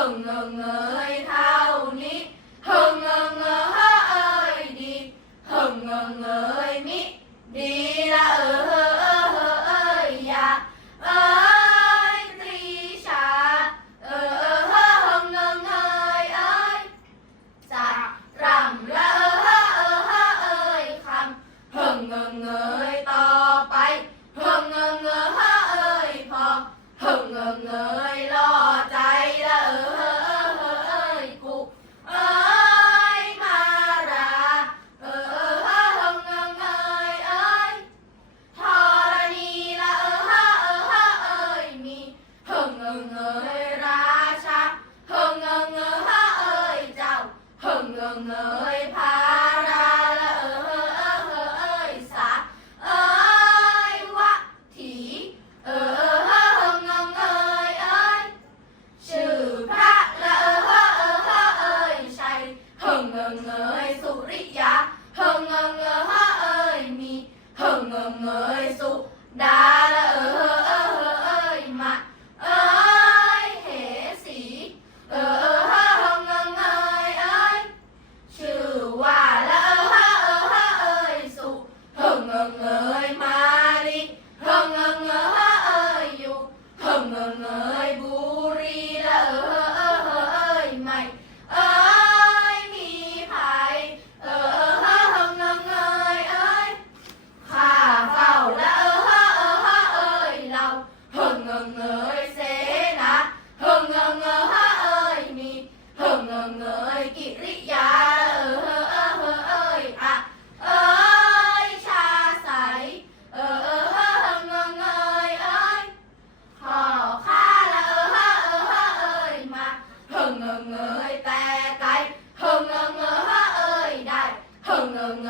ึงเงเงยเท่านี้หึงเงเงยดีหึงเงเงยมิดีละเออยยาเอ้ตีชาเออหึงเงเงยเอ้ยจัดรำละเออเอ้ยคำหึงเงเงย งเอยราชาหึงเงเฮเอ้ยเจ้าหึงเงเอ้ยพาราละเออเอเออเยสาเอ้ยวะถีเออเออเฮเงเอ้ยเอ้ยชื่อพระละเออเออเออเอ้ยชัยหึงเงเอ้ยสุริยา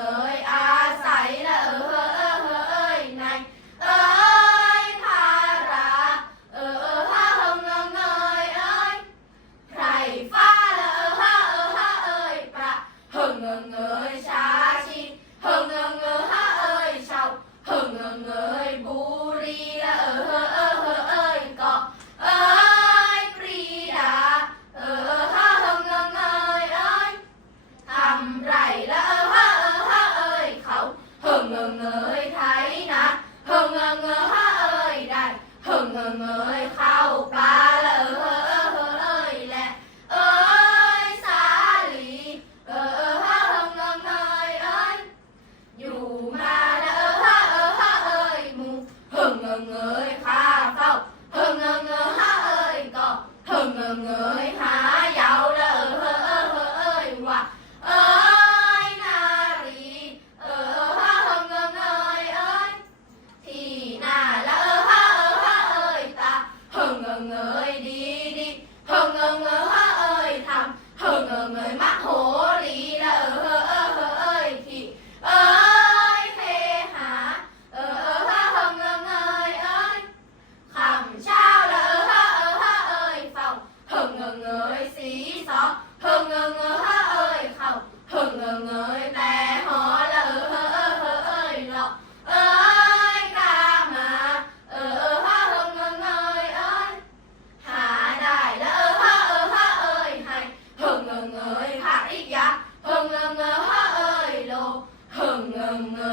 người ai não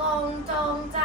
กงจงใจ